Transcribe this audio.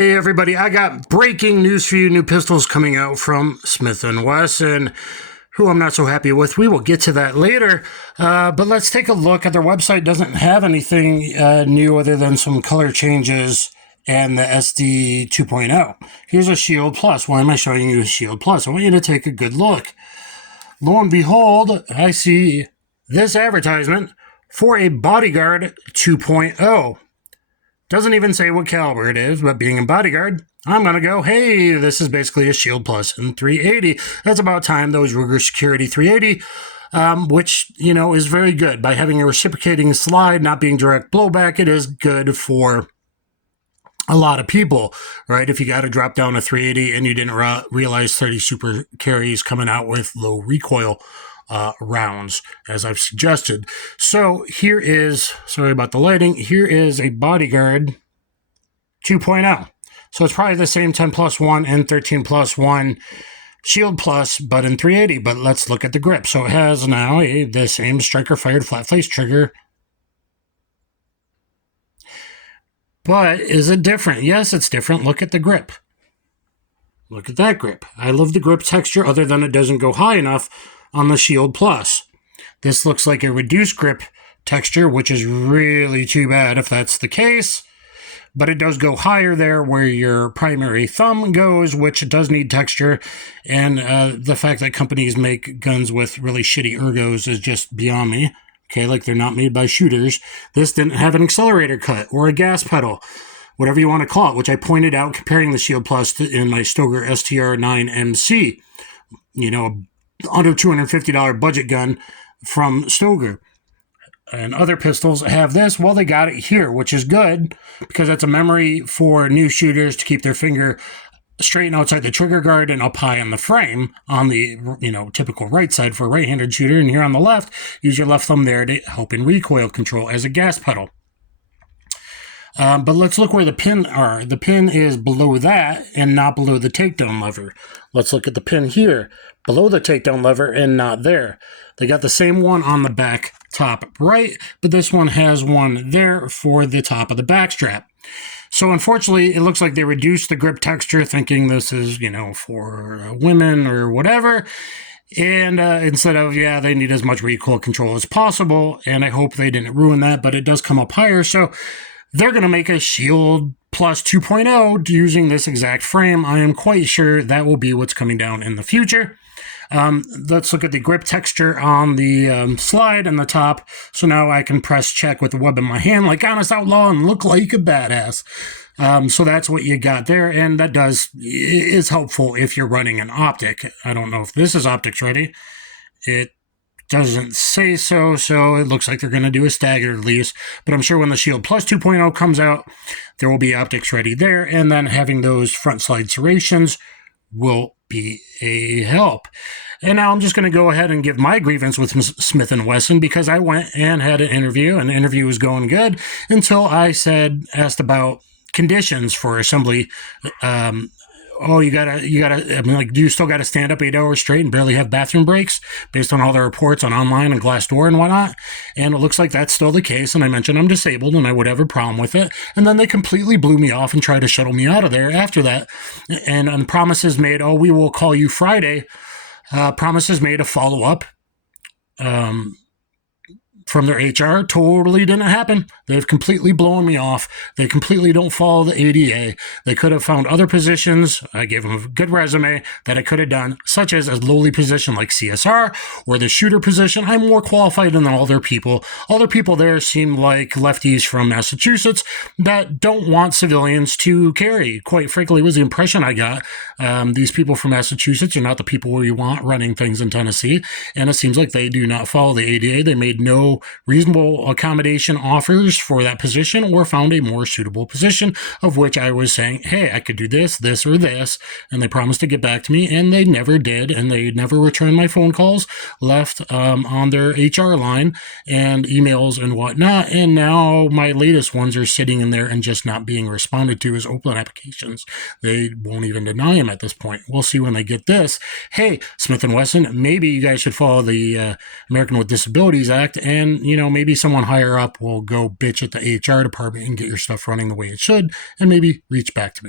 Hey everybody, I got breaking news for you. New pistols coming out from Smith & Wesson, who I'm not so happy with. We will get to that later, but let's take a look at their website. Doesn't have anything new other than some color changes and the SD 2.0. Here's a Shield Plus. Why am I showing you a Shield Plus? I want you to take a good look. Lo and behold, I see this advertisement for a Bodyguard 2.0. Doesn't even say what caliber it is, but being a Bodyguard, I'm going to go, hey, this is basically a Shield Plus in 380. That's about time those Ruger Security 380, which, you know, is very good. By having a reciprocating slide, not being direct blowback, it is good for a lot of people, right? If you got to drop down a 380 and you didn't realize 30 Super carries coming out with low recoil rounds, as I've suggested. So here is, sorry about the lighting, here is a Bodyguard 2.0. So it's probably the same 10 plus 1 and 13 plus 1 Shield Plus, but in 380. But let's look at the grip. So it has now the same striker fired flat face trigger. But is it different? Yes, it's different. Look at the grip. Look at that grip. I love the grip texture, other than it doesn't go high enough on the Shield Plus. This looks like a reduced grip texture, which is really too bad if that's the case. But it does go higher there where your primary thumb goes, which does need texture. And the fact that companies make guns with really shitty ergos is just beyond me. Okay, like they're not made by shooters. This didn't have an accelerator cut or a gas pedal, whatever you want to call it, which I pointed out comparing the Shield Plus in my Stoeger STR-9MC. You know, under $250 budget gun from Stoeger. And other pistols have this. Well, they got it here, which is good because that's a memory for new shooters to keep their finger straight and outside the trigger guard and up high on the frame on the, you know, typical right side for a right-handed shooter. And here on the left, use your left thumb there to help in recoil control as a gas pedal. But let's look where the pin are. The pin is below that and not below the takedown lever. Let's look at the pin here, below the takedown lever and not there. They got the same one on the back top right, but this one has one there for the top of the back strap. So unfortunately, it looks like they reduced the grip texture, thinking this is, you know, for women or whatever. And instead of, yeah, they need as much recoil control as possible. And I hope they didn't ruin that, but it does come up higher. So they're going to make a Shield Plus 2.0 using this exact frame. I am quite sure that will be what's coming down in the future. Let's look at the grip texture on the slide and the top. So now I can press check with the web in my hand like Honest Outlaw and look like a badass. So that's what you got there. And that is helpful if you're running an optic. I don't know if this is optics ready. It doesn't say so, so it looks like they're going to do a staggered release. But I'm sure when the Shield Plus 2.0 comes out, there will be optics ready there. And then having those front slide serrations will be a help. And now I'm just going to go ahead and give my grievance with Smith & Wesson because I went and had an interview, and the interview was going good until I asked about conditions for assembly. Oh, you gotta, I mean, like, do you still gotta stand up 8 hours straight and barely have bathroom breaks based on all the reports on online and Glassdoor and whatnot? And it looks like that's still the case. And I mentioned I'm disabled and I would have a problem with it. And then they completely blew me off and tried to shuttle me out of there after that. And promises made, oh, we will call you Friday. Promises made a follow-up. From their HR, totally didn't happen. They've completely blown me off. They completely don't follow the ADA. They could have found other positions. I gave them a good resume that I could have done, such as a lowly position like CSR or the shooter position. I'm more qualified than all their people. All their people there seem like lefties from Massachusetts that don't want civilians to carry. Quite frankly, was the impression I got. These people from Massachusetts are not the people we want running things in Tennessee, and it seems like they do not follow the ADA. They made no reasonable accommodation offers for that position or found a more suitable position, of which I was saying, hey, I could do this, this, or this, and they promised to get back to me, and they never did, and they never returned my phone calls left on their HR line and emails and whatnot, and now my latest ones are sitting in there and just not being responded to as open applications. They won't even deny them at this point. We'll see when they get this. Hey, Smith & Wesson, maybe you guys should follow the American with Disabilities Act and then, you know, maybe someone higher up will go bitch at the HR department and get your stuff running the way it should, and maybe reach back to me.